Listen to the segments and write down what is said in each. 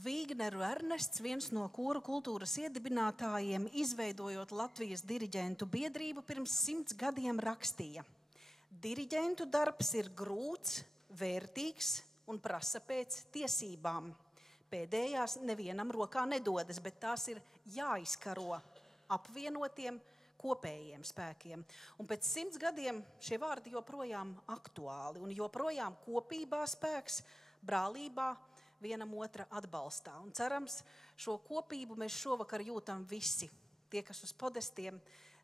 Vīgneru Ernests, viens no koru kultūras iedibinātājiem, izveidojot Latvijas diriģentu biedrību pirms 100 gadiem rakstīja: Diriģentu darbs ir grūts, vērtīgs un prasa pēc tiesībām. Pēdējās nevienam rokā nedodas, bet tās ir jāizkaro apvienotiem kopējiem spēkiem. Un pēc 100 gadiem šie vārdi joprojām aktuāli un joprojām kopībā spēks, brālībā, vienam otra atbalstā. Un cerams, šo kopību mēs šovakar jūtam visi. Tie, kas uz podestiem,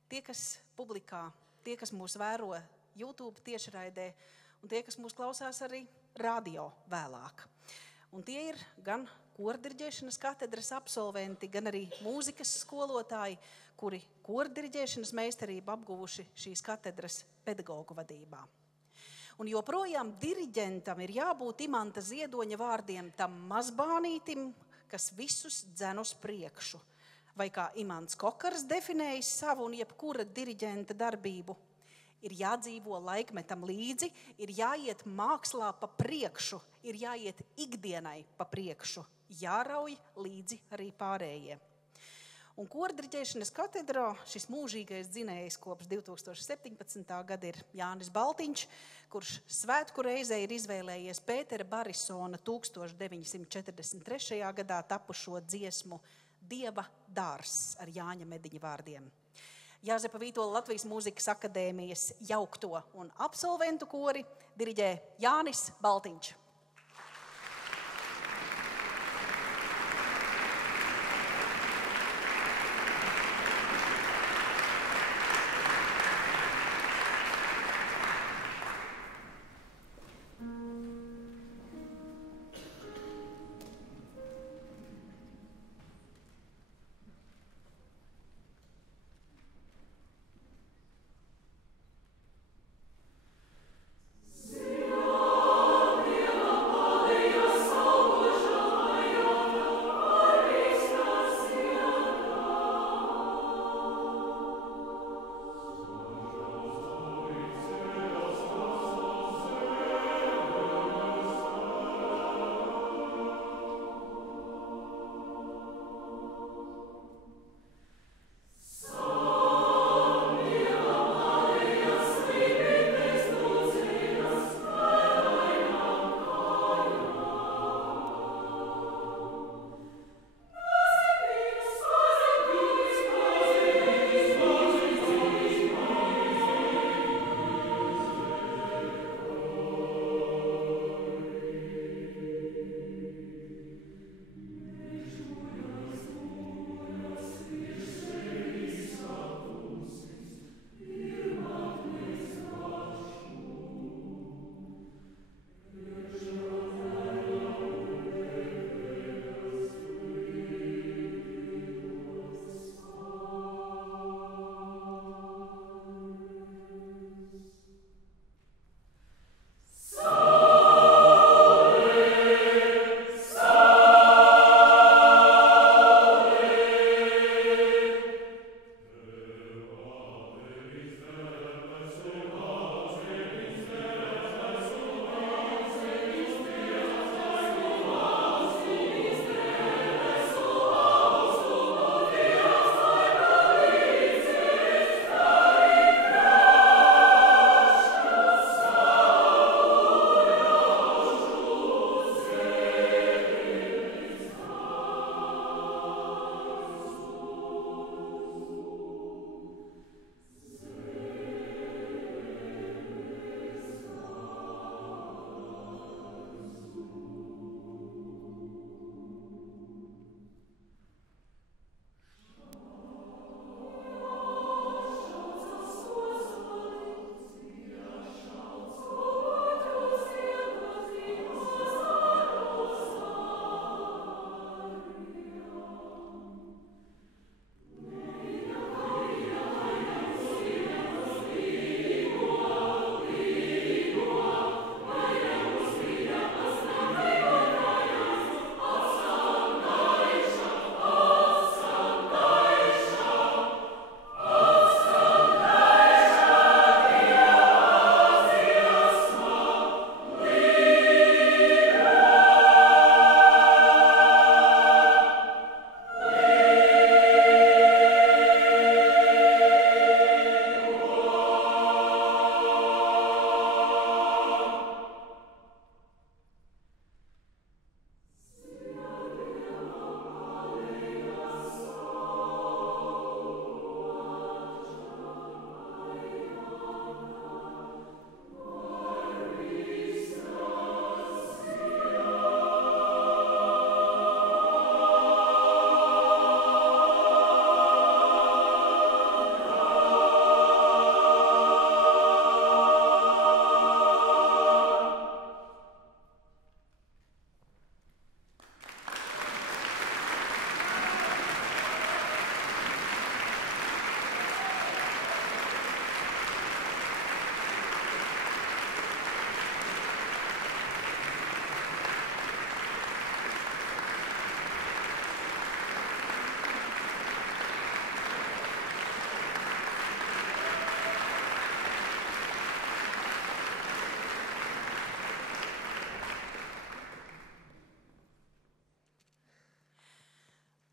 tie, kas publikā, tie, kas mūs vēro YouTube tiešraidē un tie, kas mūs klausās arī radio vēlāk. Un tie ir gan kordiriģēšanas katedras absolventi, gan arī mūzikas skolotāji, kuri kordiriģēšanas meistarību apguvuši šīs katedras pedagogu vadībā. Un joprojām diriģentam ir jābūt Imanta Ziedoņa vārdiem, tam mazbānītim, kas visus dzen uz priekšu. Vai kā Imants Kokars definējis savu un jebkura diriģenta darbību, ir jādzīvo laikmetam līdzi, ir jāiet mākslā pa priekšu, ir jāiet ikdienai pa priekšu, jārauj līdzi arī pārējie. Un kordiriģēšanas katedrā šis mūžīgais dzinējs kopš 2017. gada ir Jānis Baltiņš, kurš svētku reizē ir izvēlējies Pētera Barisona 1943. gadā tapušo dziesmu Dieva dārzs ar Jāņa Mediņa vārdiem. Jāzepa Vītola Latvijas Mūzikas akadēmijas jaukto un absolventu kori diriģē Jānis Baltiņš. Sia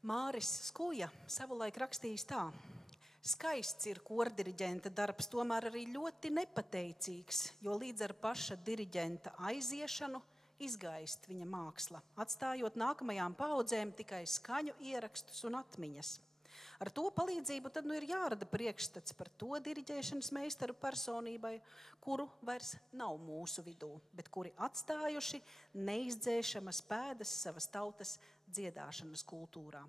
Māris Skuja savulaik rakstījis tā: skaists ir kordiriģenta darbs, tomēr arī ļoti nepateicīgs, jo līdz ar paša diriģenta aiziešanu izgaist viņa māksla, atstājot nākamajām paudzēm tikai skaņu ierakstus un atmiņas. Ar to palīdzību tad ir jārada priekšstats par to diriģēšanas meistaru personībai, kuru vairs nav mūsu vidū, bet kuri atstājuši neizdzēšamas pēdas savas tautas dziedāšanas kultūrā.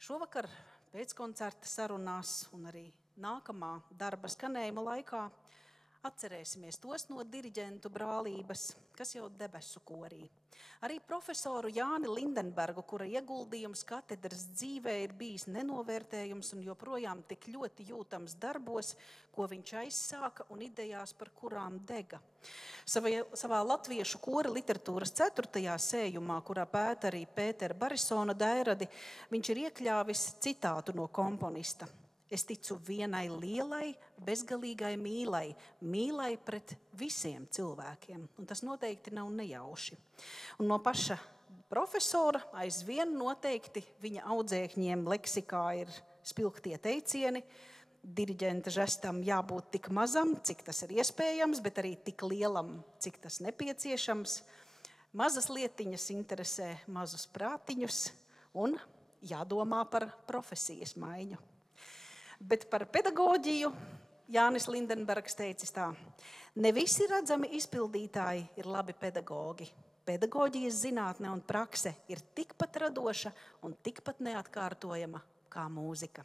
Šovakar pēckoncerta sarunās un arī nākamā darba skanējuma laikā atcerēsimies tos no diriģentu brālības, kas jau debesu korī. Arī profesoru Jāni Lindenbergu, kura ieguldījums katedras dzīvē ir bijis nenovērtējums un joprojām tik ļoti jūtams darbos, ko viņš aizsāka un idejās, par kurām dega. Savā latviešu kora literatūras 4. sējumā, kurā pēta arī Pētera Barisona Dairadi, viņš ir iekļāvis citātu no komponista. Es ticu vienai lielai, bezgalīgai mīlai pret visiem cilvēkiem. Un tas noteikti nav nejauši. Un no paša profesora aizvien noteikti viņa audzēkņiem leksikā ir spilgtie teicieni. Diriģenta žestam jābūt tik mazam, cik tas ir iespējams, bet arī tik lielam, cik tas nepieciešams. Mazas lietiņas interesē mazus prātiņus un jādomā par profesijas maiņu. Bet par pedagoģiju Jānis Lindenbergs teicis tā: ne visi redzami izpildītāji ir labi pedagogi. Pedagoģijas zinātne un prakse ir tikpat radoša un tikpat neatkārtojama kā mūzika.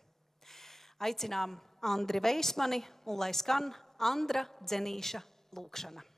Aicinām Andri Veismani un lai skan Andra Dzenīša lūkšana.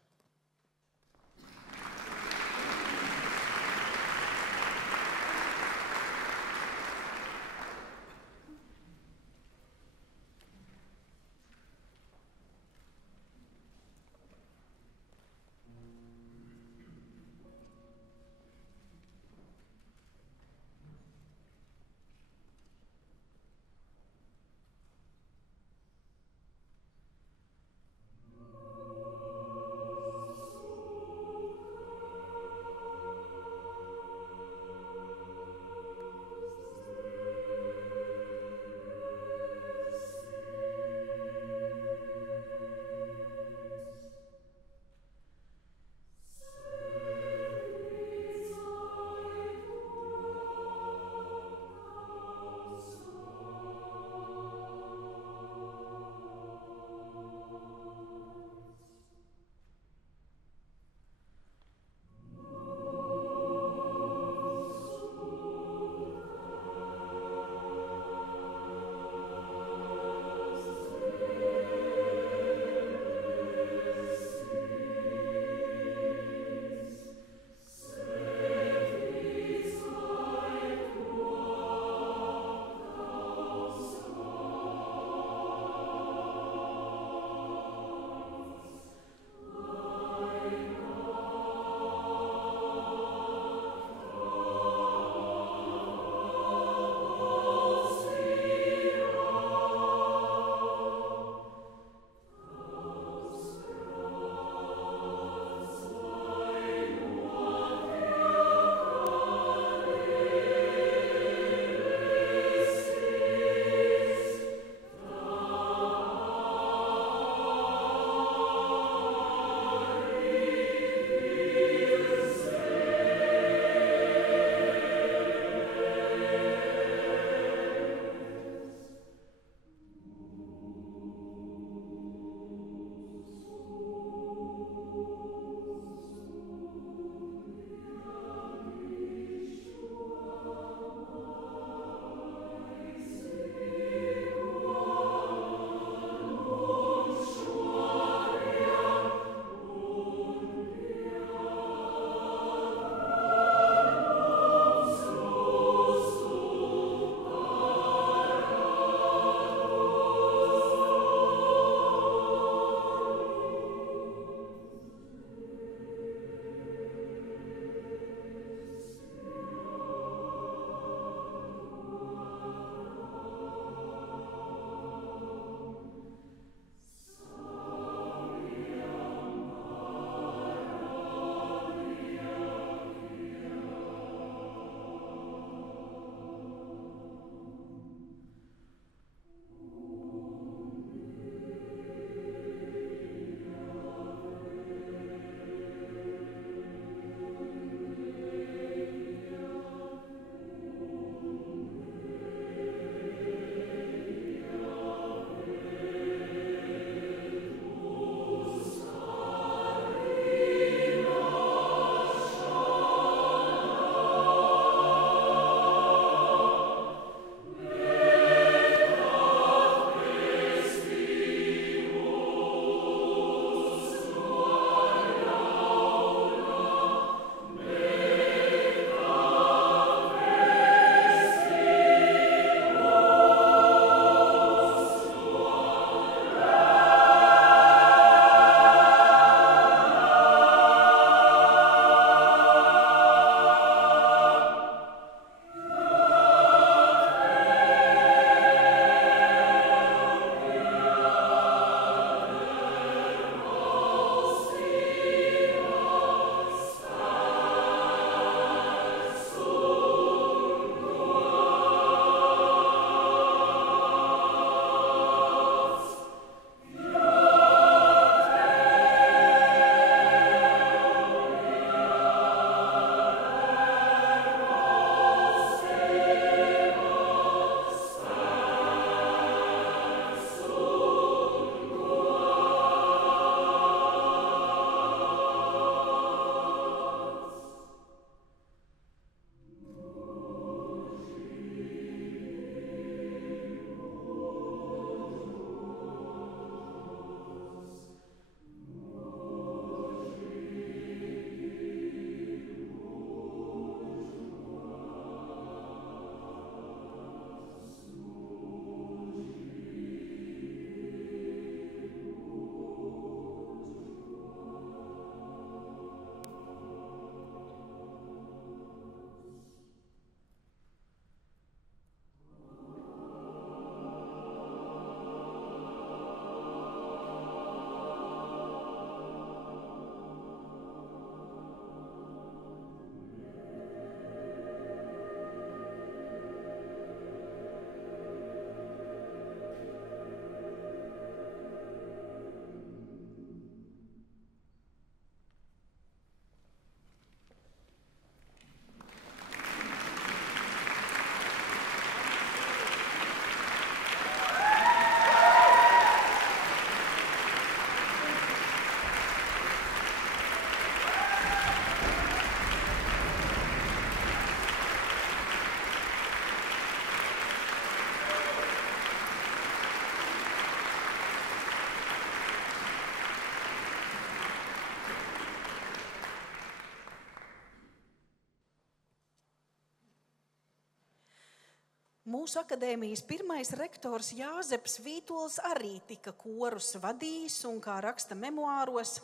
Mūsu akadēmijas pirmais rektors Jāzeps Vītols arī tika korus vadījis un, kā raksta memoāros,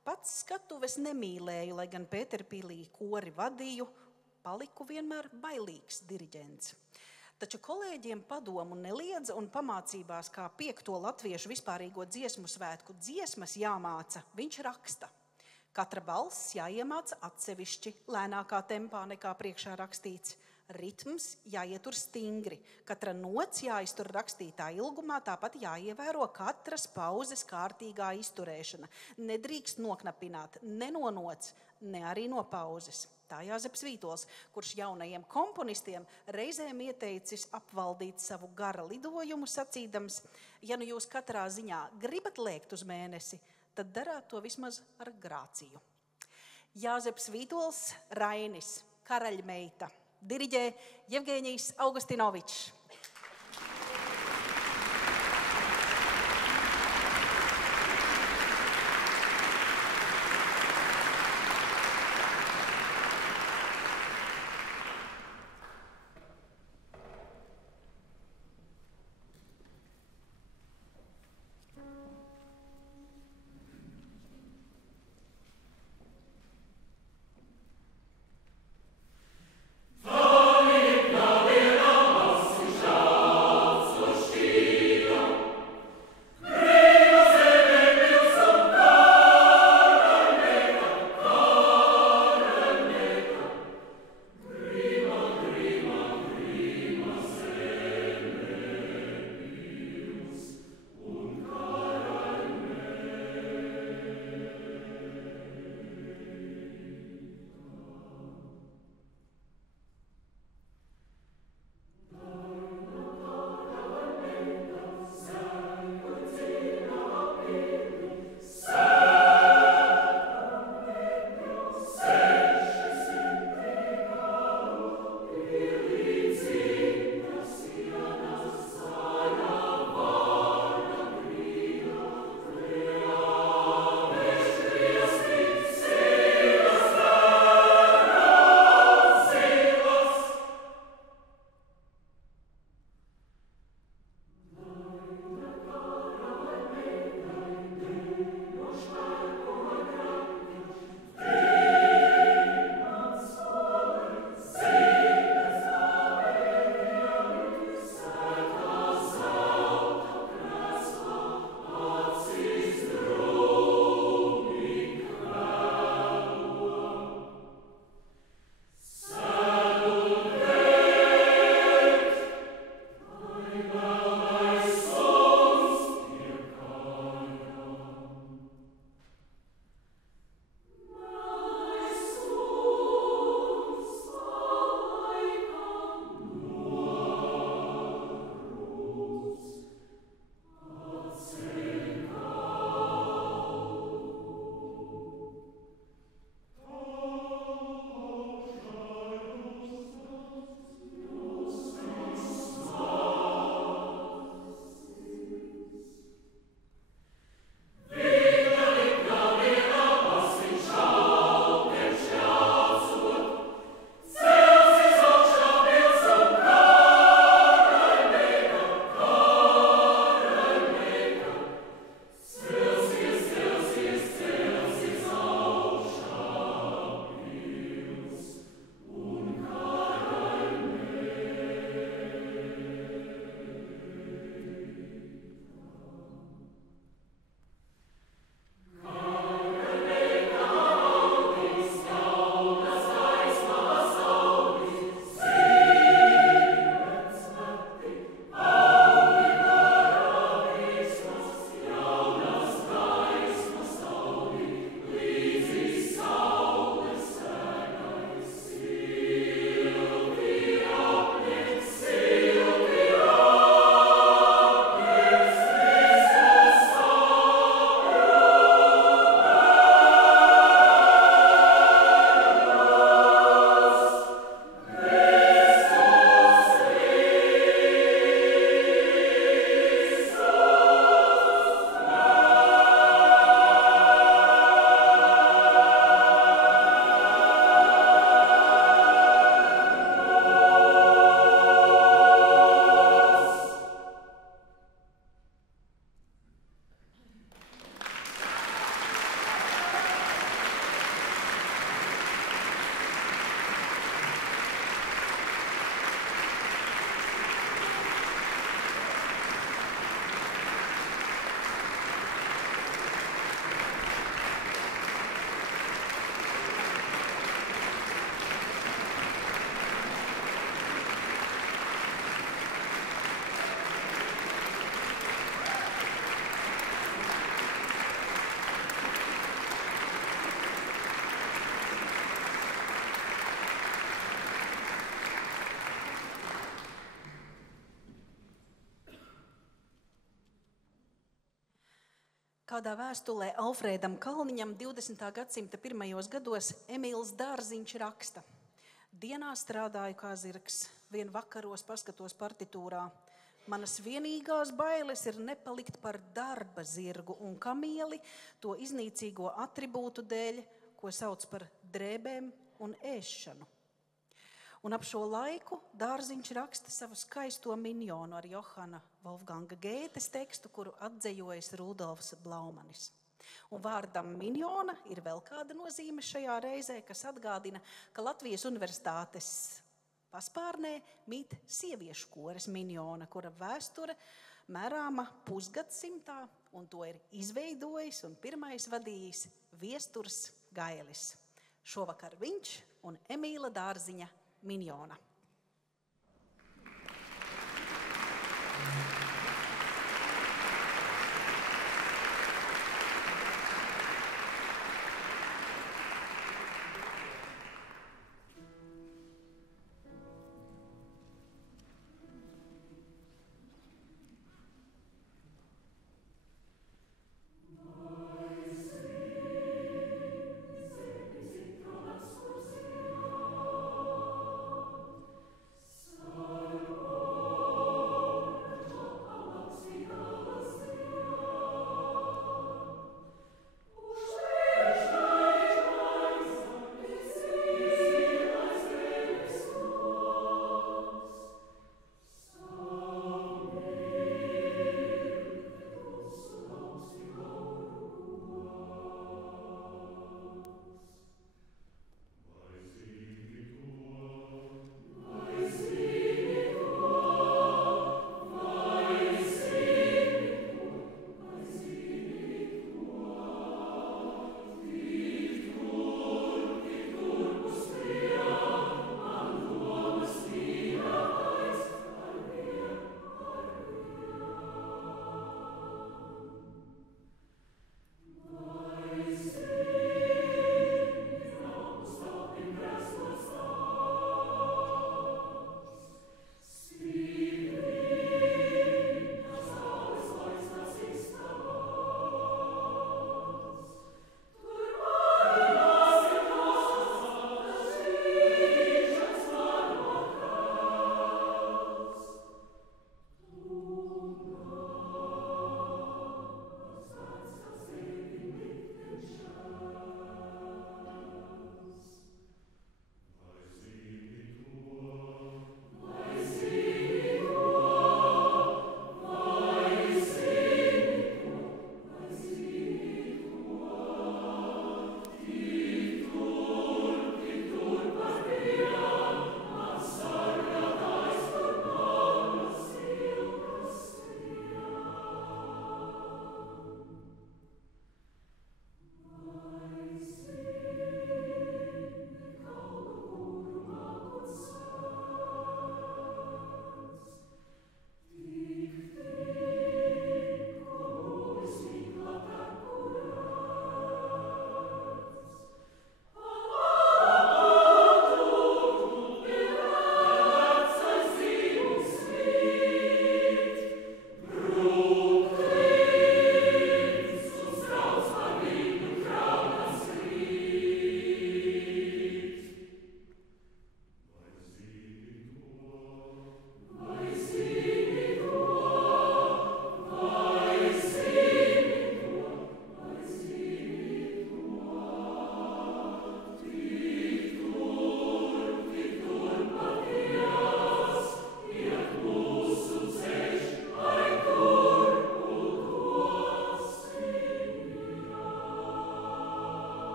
pats skatuves nemīlēju, lai gan Pēterpilī kori vadīju, paliku vienmēr bailīgs diriģents. Taču kolēģiem padomu neliedza un pamācībās, kā 5. latviešu vispārīgo dziesmu svētku dziesmas jāmāca, viņš raksta. Katra balss jāiemāca atsevišķi, lēnākā tempā nekā priekšā rakstīts. Ritms jāietur stingri, katra nots jāiztur rakstītā ilgumā, tāpat jāievēro katras pauzes kārtīgā izturēšana. Nedrīkst noknapināt ne no nots, ne arī no pauzes. Tā Jāzeps Vītols, kurš jaunajiem komponistiem reizēm ieteicis apvaldīt savu gara lidojumu, sacīdams, ja nu jūs katrā ziņā gribat lēkt uz mēnesi, tad darāt to vismaz ar grāciju. Jāzeps Vītols, Rainis, karaļmeita. Diriģē Jevgeņijs Augustinovičs. Veni, Kādā vēstulē Alfrēdam Kalniņam 20. gadsimta pirmajos gados Emīls Dārziņš raksta: Dienā strādāju kā zirgs, vien vakaros paskatos partitūrā. Manas vienīgās bailes ir nepalikt par darba zirgu un kamieli to iznīcīgo atribūtu dēļ, ko sauc par drēbēm un ēšanu. Un ap šo laiku Dārziņš raksta savu skaisto minjonu ar Johana Wolfganga Gētes tekstu, kuru atdzejojis Rudolfs Blaumanis. Un vārdam minjona ir vēl kāda nozīme šajā reizē, kas atgādina, ka Latvijas Universitātes paspārnē mīt sieviešu kores minjona, kura vēsture mērāma pusgadsimtā, un to ir izveidojis un pirmais vadījis Viesturs Gailis. Šovakar viņš un Emīla Dārziņa minjona.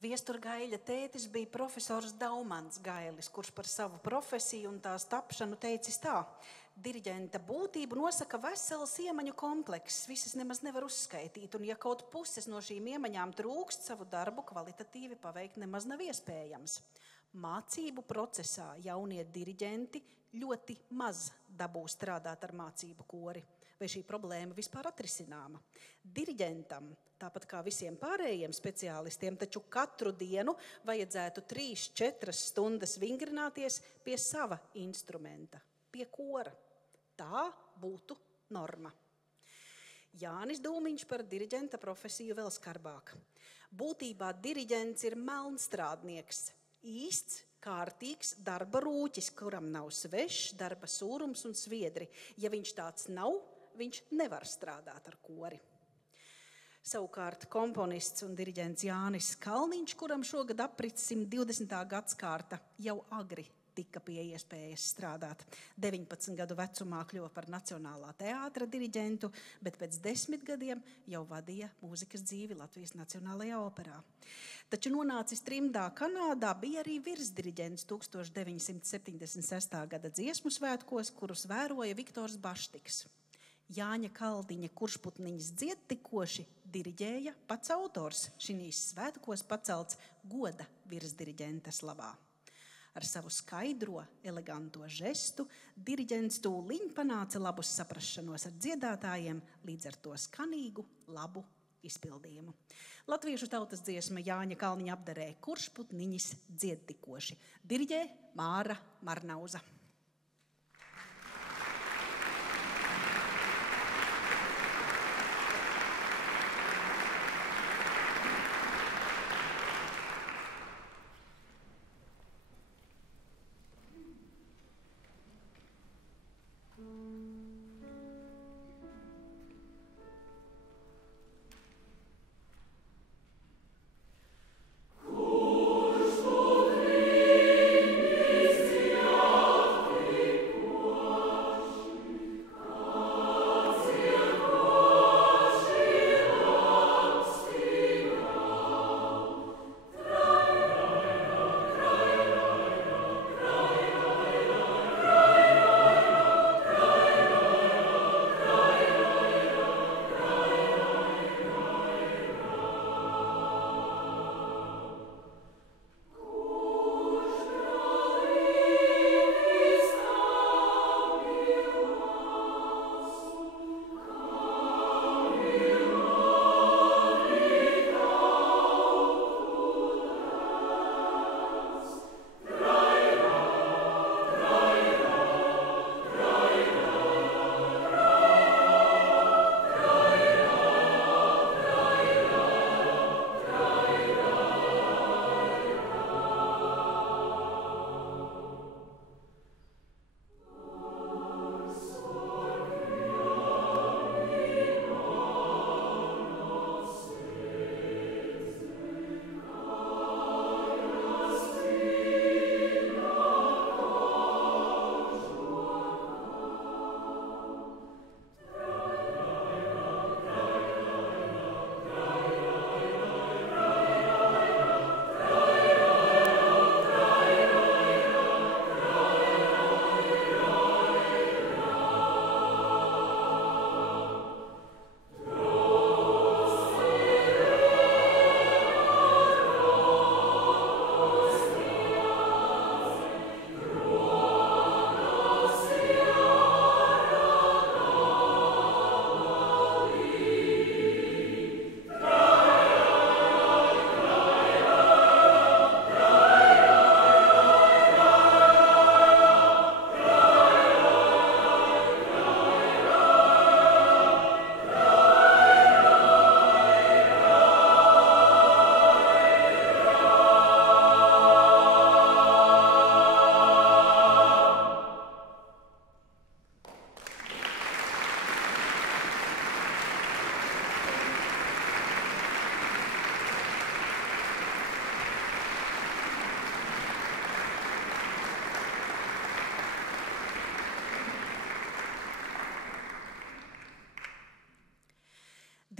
Viesturgaļa tētis bija profesors Daumans Gailis, kurš par savu profesiju un tās tapšanu teicis tā: diriģenta būtību nosaka vesels iemaņu komplekss, visas nemaz nevar uzskaitīt, un ja kaut puses no šīm iemaņām trūkst, savu darbu kvalitatīvi paveikt nemaz nav iespējams. Mācību procesā jaunie diriģenti ļoti maz dabū strādāt ar mācību kori. Vai šī problēma vispār atrisināma? Diriģentam, tāpat kā visiem pārējiem speciālistiem, taču katru dienu vajadzētu 3-4 stundas vingrināties pie sava instrumenta, pie kora. Tā būtu norma. Jānis Dūmiņš par diriģenta profesiju vēl skarbāk. Būtībā diriģents ir melnstrādnieks, īsts, kārtīgs darba rūķis, kuram nav svešs darba sūrums un sviedri. Ja viņš tāds nav, viņš nevar strādāt ar kori. Savukārt komponists un diriģents Jānis Kalniņš, kuram šogad aprit 120. gadskārta, jau agri tika pie iespējas strādāt. 19 gadu vecumā kļuva par Nacionālā teātra diriģentu, bet pēc 10 gadiem jau vadīja mūzikas dzīvi Latvijas Nacionālajā operā. Taču nonācis trimdā Kanādā, bija arī virsdiriģents 1976. gada dziesmu svētkos, kurus vēroja Viktors Baštiks. Jāņa Kaldiņa Kuršputniņas dziedtikoši diriģēja pats autors, šinīs svētkos pacelts goda virsdiriģenta slavā. Ar savu skaidro, eleganto žestu diriģents tūliņ panāca labus saprašanos ar dziedātājiem, līdz ar to skanīgu, labu izpildījumu. Latviešu tautas dziesma Jāņa Kalniņa apdarē Kuršputniņas dziedtikoši. Diriģē Māra Marnauza. Kuršputniņas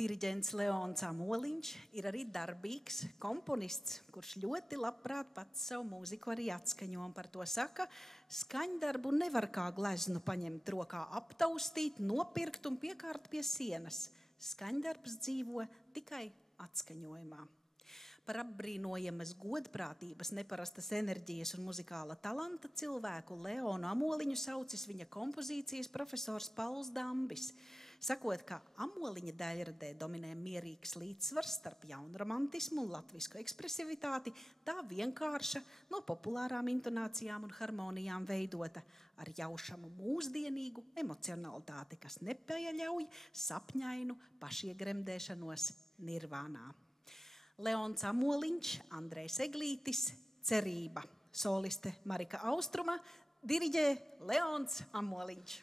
Diriģents Leons Amoliņš ir arī darbīgs komponists, kurš ļoti labprāt pats savu mūziku arī atskaņo. Un par to saka, skaņdarbu nevar kā gleznu paņemt rokā, aptaustīt, nopirkt un piekārt pie sienas. Skaņdarbs dzīvo tikai atskaņojumā. Par apbrīnojamas godprātības, neparastas enerģijas un muzikāla talanta cilvēku Leonu Amoliņu saucis viņa kompozīcijas profesors Pauls Dambis, sakot, ka Amoliņa daļradē dominē mierīgs līdzsvars starp jaunromantismu un latvisku ekspresivitāti, tā vienkārša, no populārām intonācijām un harmonijām veidota, ar jaušamu mūsdienīgu emocionalitāti, kas nepieļauj sapņainu pašiegremdēšanos nirvānā. Leons Amoliņš, Andrejs Eglītis, Cerība. Soliste Marika Austruma, diriģē Leons Amoliņš.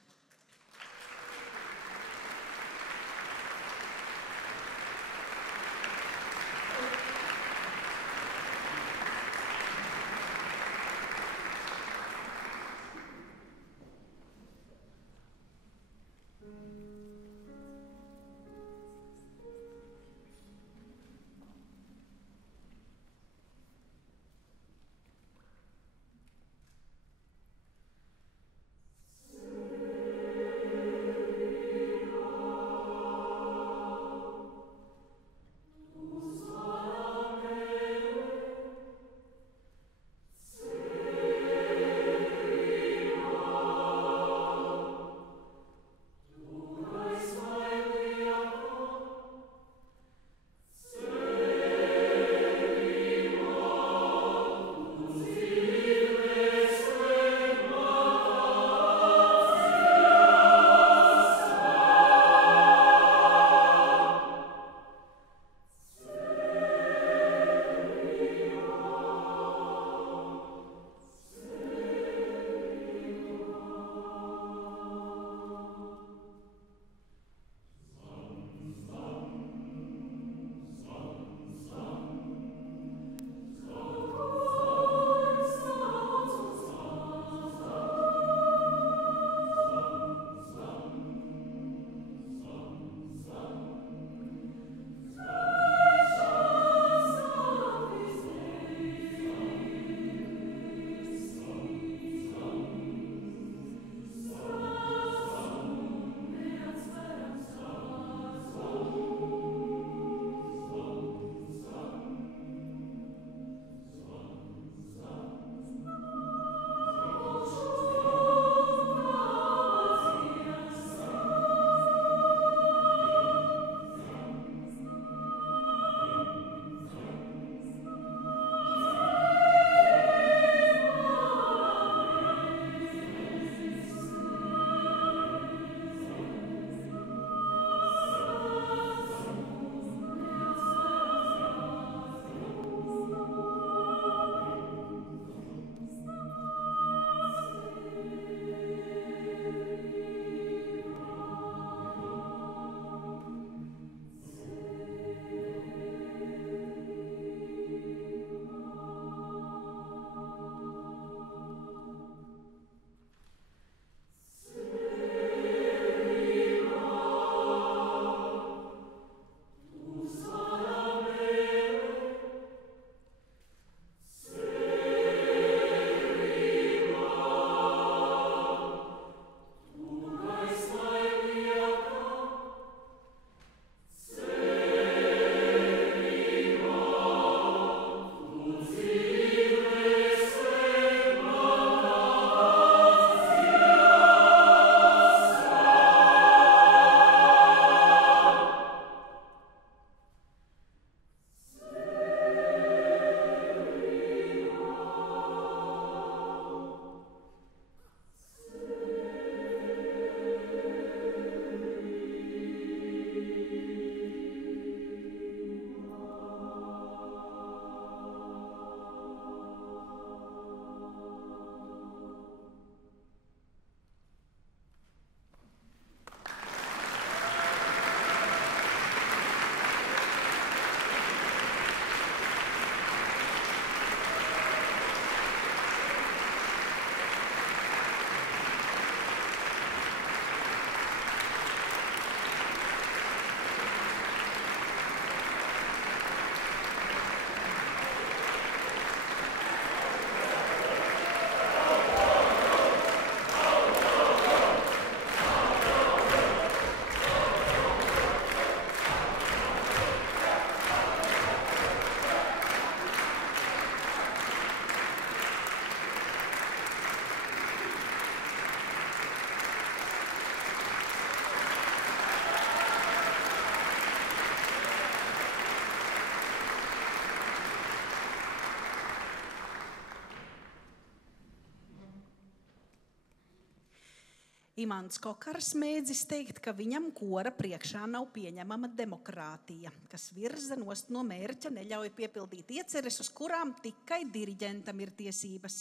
Imants Kokars mēdzis teikt, ka viņam kora priekšā nav pieņemama demokrātija, kas virza nost no mērķa, neļauj piepildīt ieceres, uz kurām tikai diriģentam ir tiesības.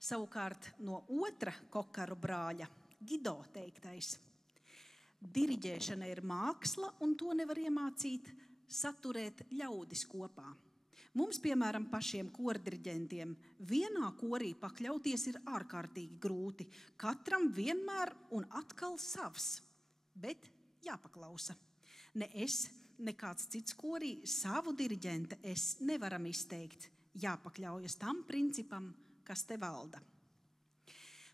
Savukārt no otra Kokaru brāļa, Gido teiktais: diriģēšana ir māksla, un to nevar iemācīt saturēt ļaudis kopā. Mums, piemēram, pašiem kordiriģentiem, vienā korī pakļauties ir ārkārtīgi grūti. Katram vienmēr un atkal savs, bet jāpaklausa. Ne es, ne kāds cits korī savu diriģenta es nevaram izteikt. Jāpakļaujas tam principam, kas te valda.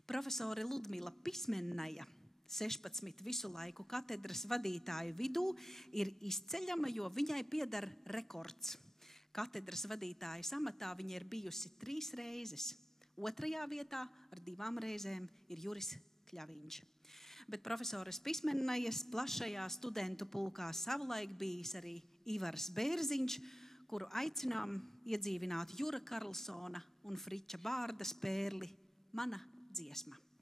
Profesore Ludmila Pismennaja, 16 visu laiku katedras vadītāju vidū, ir izceļama, jo viņai pieder rekords. Katedras vadītājas amatā viņa ir bijusi 3 reizes. 2. vietā ar 2 reizēm ir Juris Kļaviņš. Bet profesores Pismennajas plašajā studentu pulkā savulaik bijis arī Ivars Bērziņš, kuru aicinām iedzīvināt Jura Karlsona un Friča Bārda spērli Mana dziesma. No.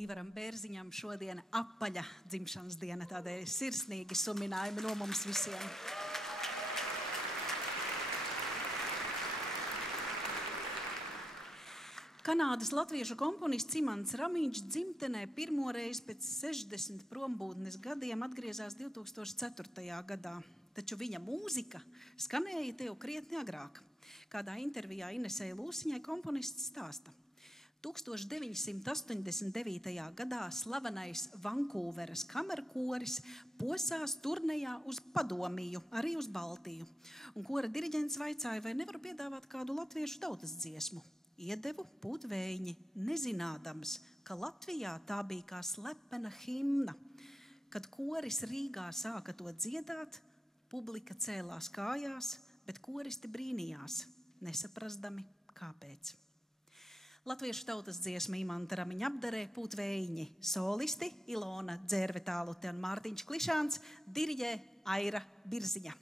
Ivaram Bērziņam šodien apaļa dzimšanas diena, tādēļ sirsnīgi suminājumi no mums visiem. Kanādas latviešu komponists Imants Ramiņš dzimtenē pirmoreiz pēc 60 prombūtnes gadiem atgriezās 2004. gadā, taču viņa mūzika skanēja te jau krietni agrāk. Kādā intervijā Inesei Lūsiņai komponists stāsta. 1989. gadā slavenais Vankūveras kamerkoris posās turnejā uz Padomiju, arī uz Baltiju. Un kora diriģents vaicāja, vai nevar piedāvāt kādu latviešu tautas dziesmu. Iedevu Pūtvējiņi, nezinādams, ka Latvijā tā bija kā slepena himna. Kad koris Rīgā sāka to dziedāt, publika cēlās kājās, bet koristi brīnījās, nesaprastami, kāpēc. Latviešu tautas dziesma Imanta Ramiņa apdarē Pūtvējiņi, solisti Ilona Dzērvetālute un Mārtiņš Klišāns, diriģē Aira Birziņa.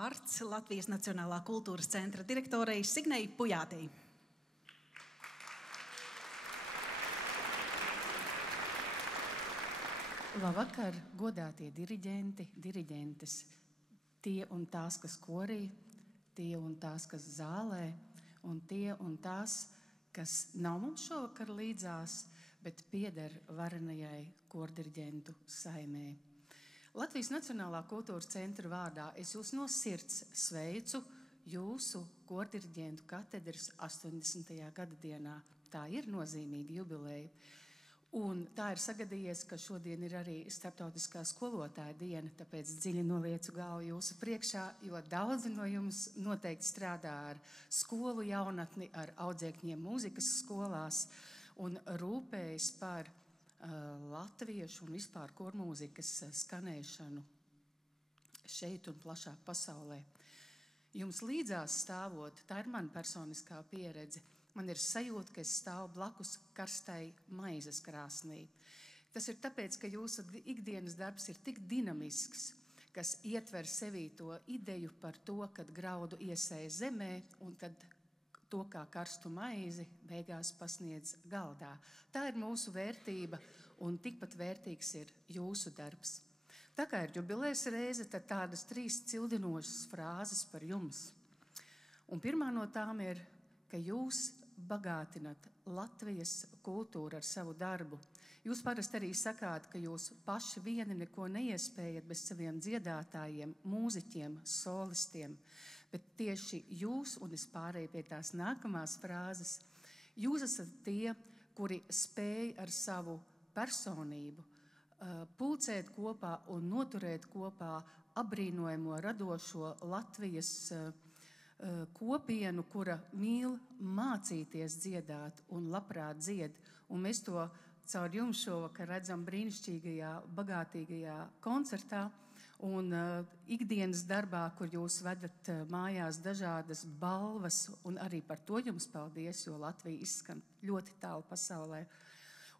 vārds Latvijas Nacionālā kultūras centra direktorei Signei Pujātei. Labvakar, godātie diriģenti, diriģentes, tie un tās, kas korī, tie un tās, kas zālē, un tie un tās, kas nav mums šovakar līdzās, bet pieder varenajai kordiriģentu saimē. Latvijas Nacionālā kultūras centra vārdā es jūs no sirds sveicu jūsu kordiriģentu katedras 80. gada dienā. Tā ir nozīmīga jubileja. Un tā ir sagadījies, ka šodien ir arī starptautiskā skolotāja diena, tāpēc dziļi noliecu galvu jūsu priekšā, jo daudzi no jums noteikti strādā ar skolu jaunatni, ar audzēkņiem mūzikas skolās un rūpējas par latviešu un vispār kormūzikas skanēšanu šeit un plašāk pasaulē. Jums līdzās stāvot, tā ir mana personiskā pieredze. Man ir sajūta, ka es stāvu blakus karstai maizes krāsnī. Tas ir tāpēc, ka jūsu ikdienas darbs ir tik dinamisks, kas ietver sevī to ideju par to, kad graudu iesēja zemē un tad to kā karstu maizi beigās pasniedz galdā. Tā ir mūsu vērtība un tikpat vērtīgs ir jūsu darbs. Tā kā ir jubilejas reize, tad tādas 3 cildinošas frāzes par jums. Un pirmā no tām ir, ka jūs bagātinat Latvijas kultūru ar savu darbu. Jūs parasti arī sakāt, ka jūs paši vieni neko neiespējat bez saviem dziedātājiem, mūziķiem, solistiem, bet tieši jūs, un es pārēju pie tās nākamās frāzes, jūs esat tie, kuri spēj ar savu personību pulcēt kopā un noturēt kopā apbrīnojamo radošo Latvijas kopienu, kura mīl mācīties dziedāt un labprāt dzied. Un mēs to caur jums šovakar redzam brīnišķīgajā, bagātīgajā koncertā un ikdienas darbā, kur jūs vedat mājās dažādas balvas, un arī par to jums paldies, jo Latvija izskan ļoti tālu pasaulē.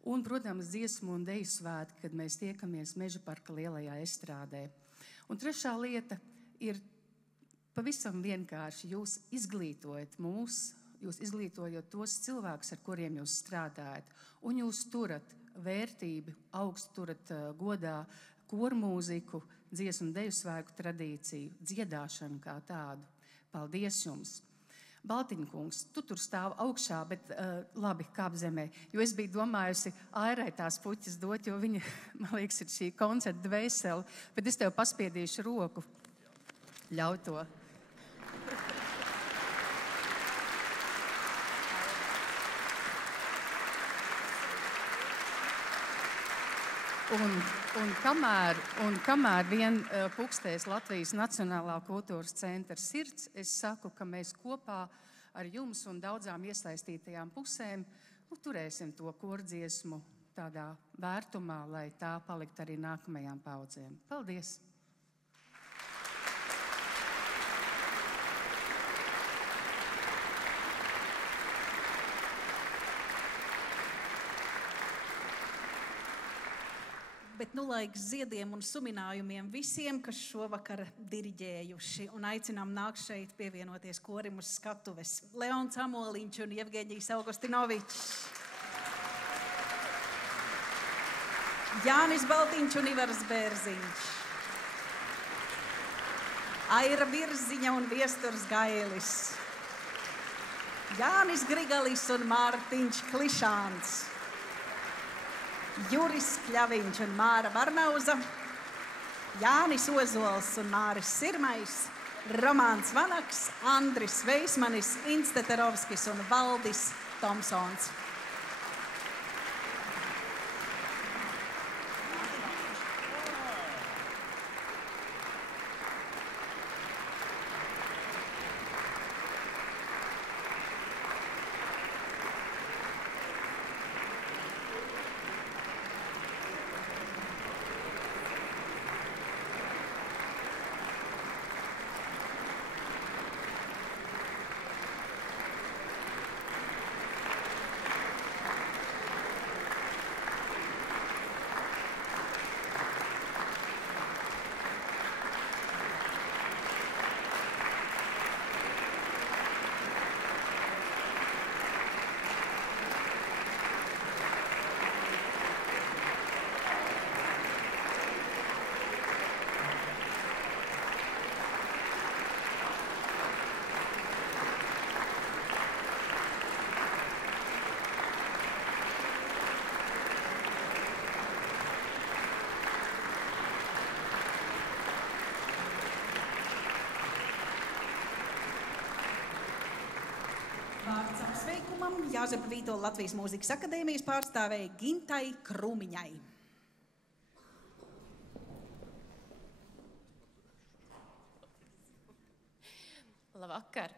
Un, protams, dziesmu un deju svētki, kad mēs tiekamies Meža parka lielajā estrādē. Un trešā lieta ir pavisam vienkārši, jūs izglītojat mūs, jūs izglītojat tos cilvēkus, ar kuriem jūs strādājat, un jūs turat vērtību, augstu turat godā kormūziku, dziesmu un deju svētku tradīciju, dziedāšanu kā tādu. Paldies jums! Baltiņkungs, tu tur stāv augšā, bet labi, kāp zemē, jo es biju domājusi Airai tās puķis dot, jo viņa, man liekas, ir šī koncerta dvēsele, bet es tev paspiedīšu roku. Ļauj to. Un kamēr vien pukstēs Latvijas Nacionālā kultūras centra sirds, es saku, ka mēs kopā ar jums un daudzām iesaistītajām pusēm turēsim to kordziesmu tādā vērtumā, lai tā palikt arī nākamajām paudzēm. Paldies! Bet nu laiks ziediem un suminājumiem visiem, kas šovakar diriģējuši, un aicinām nākt šeit pievienoties korim uz skatuves. Leons Amoliņš un Jevgeņijs Augustinovičs. Jānis Baltiņš un Ivars Bērziņš. Aira Virziņa un Viesturs Gailis. Jānis Grigalis un Mārtiņš Klišāns. Juris Kļaviņš un Māra Varnauza, Jānis Ozols un Māris Sirmais, Romāns Vanaks, Andris Veismanis, Insteterovskis un Valdis Tomsons. apsveikumam Jāzepa Vītola Latvijas Mūzikas akadēmijas pārstāvēja Gintai Krūmiņai. Labvakar!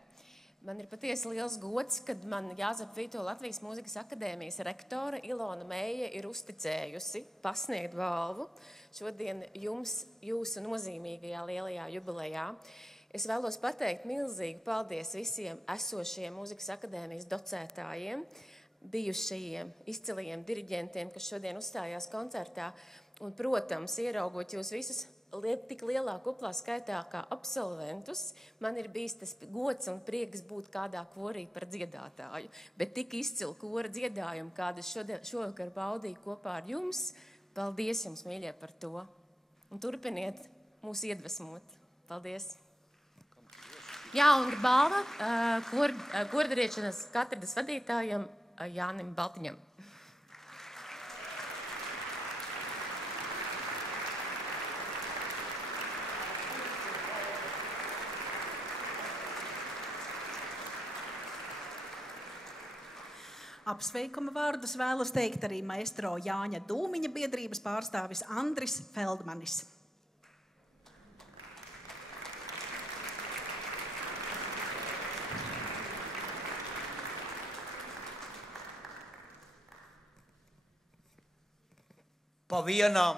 Man ir patiesi liels gods, kad man Jāzepa Vītola Latvijas Mūzikas akadēmijas rektore Ilona Meija ir uzticējusi pasniegt balvu šodien jums, jūsu nozīmīgajā lielajā jubilejā. Es vēlos pateikt milzīgu paldies visiem esošajiem Mūzikas akadēmijas docētājiem, bijušajiem izcilajiem diriģentiem, kas šodien uzstājās koncertā. Un, protams, ieraugot jūs visus tik lielā kuplā skaitā kā absolventus, man ir bijis tas gods un prieks būt kādā korī par dziedātāju. Bet tik izcilu kora dziedājumu, kādu šovakar baudīju kopā ar jums, paldies jums, mīļie, par to. Un turpiniet mūs iedvesmot. Paldies! Jā, un balva kordariešanas katedras vadītājam Jānim Baltiņam. Apsveikuma vārdus vēlos teikt arī maestro Jāņa Dūmiņa biedrības pārstāvis Andris Feldmanis. Pa vienam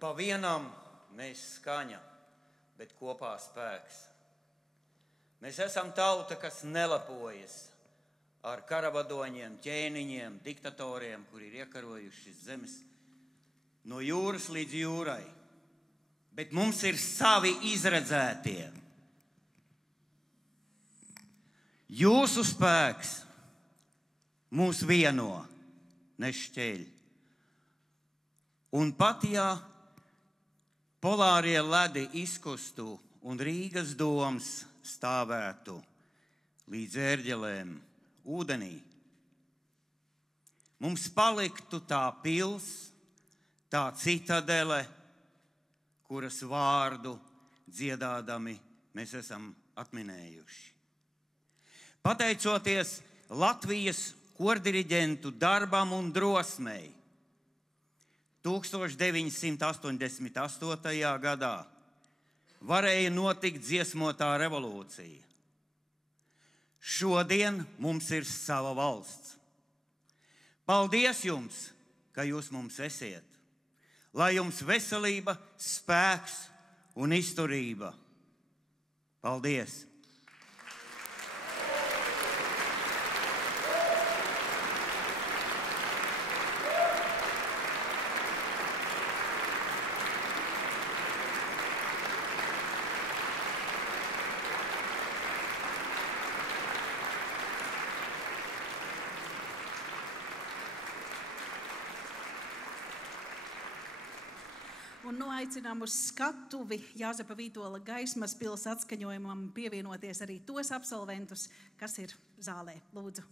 Pa vienam mēs skaņa, bet kopā spēks. Mēs esam tauta, kas nelepojas ar karavadoņiem, ķēniņiem, diktatoriem, kuri ir iekarojuši zemes no jūras līdz jūrai. Bet mums ir savi izredzētie. Jūsu spēks mūs vieno, nešķeļ. Un pat ja polārie ledi izkustu un Rīgas doms stāvētu līdz ērģelēm ūdenī, mums paliktu tā pils, tā citadele, kuras vārdu dziedādami mēs esam atminējuši. Pateicoties Latvijas kordiriģentu darbam un drosmei, 1988. gadā varēja notikt dziesmotā revolūcija. Šodien mums ir sava valsts. Paldies jums, ka jūs mums esiet. Lai jums veselība, spēks un izturība. Paldies! Un nu aicinām uz skatuvi Jāzepa Vītola gaismas pils atskaņojumam pievienoties arī tos absolventus, kas ir zālē. Lūdzu.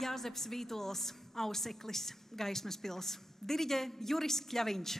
Jāzeps Vītols Auseklis gaismas pils. Diriģē Juris Kļaviņš.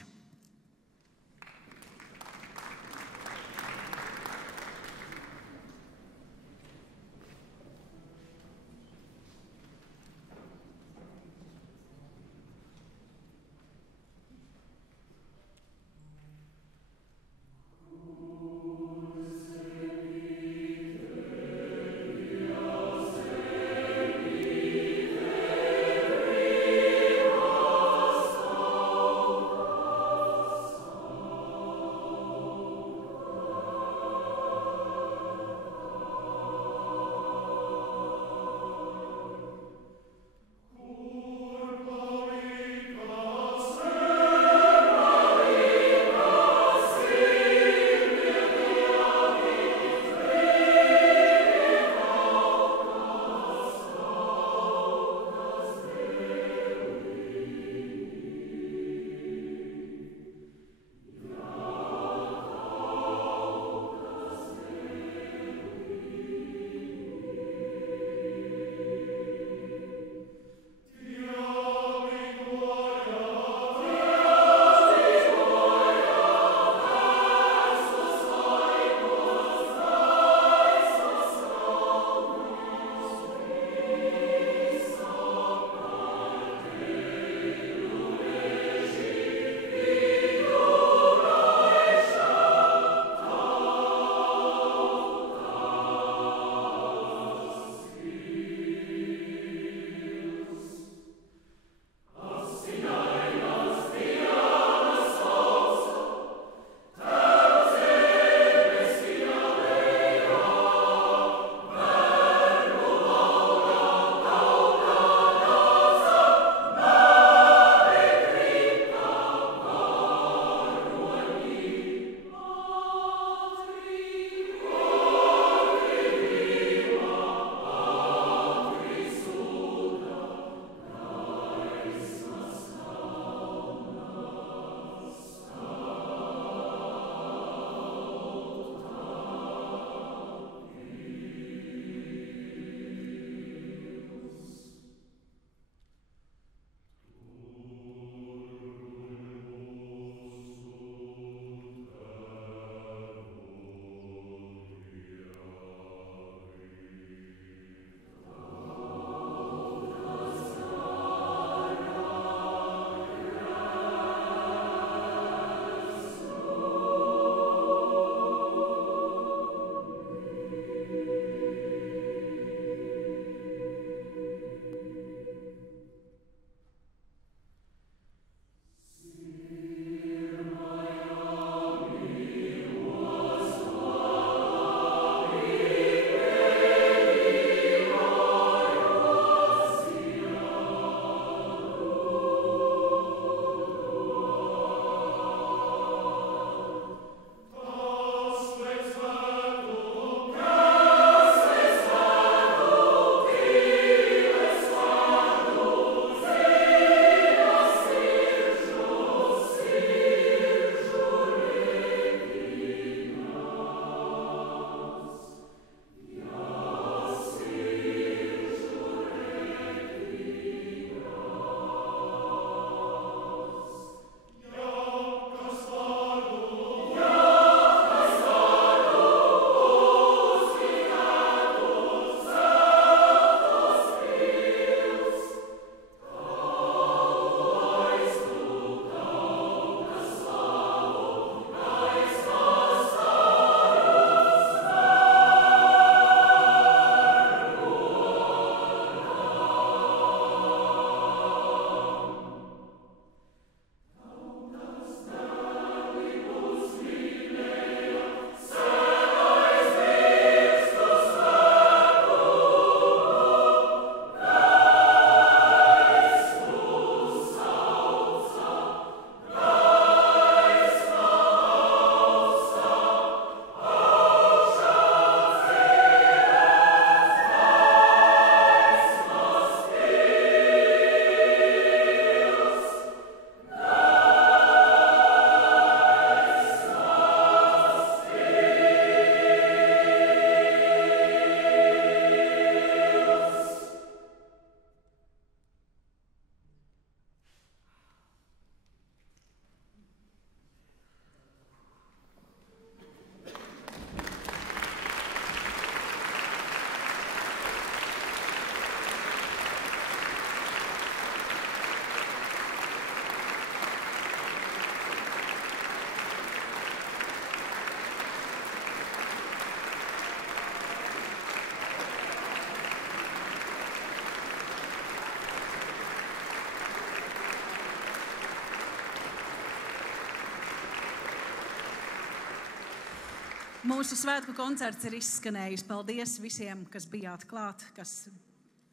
Mūsu svētku koncerts ir izskanējis. Paldies visiem, kas bijāt klāt, kas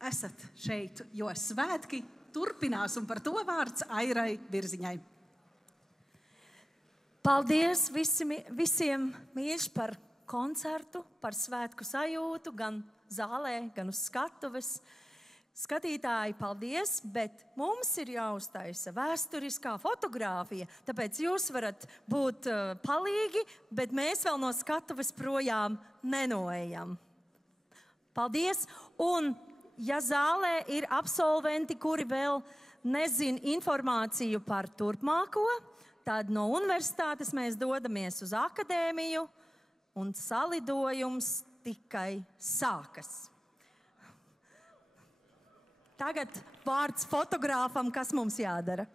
esat šeit, jo svētki turpinās, un par to vārds Airai Virziņai. Paldies visiem mīļš par koncertu, par svētku sajūtu, gan zālē, gan uz skatuves. Skatītāji, paldies, bet mums ir jāuztaisa vēsturiskā fotogrāfija, tāpēc jūs varat būt palīgi, bet mēs vēl no skatuves projām nenoejam. Paldies, un ja zālē ir absolventi, kuri vēl nezin informāciju par turpmāko, tad no universitātes mēs dodamies uz akadēmiju, un salidojums tikai sākas. Tagad vārds fotogrāfam, kas mums jādara.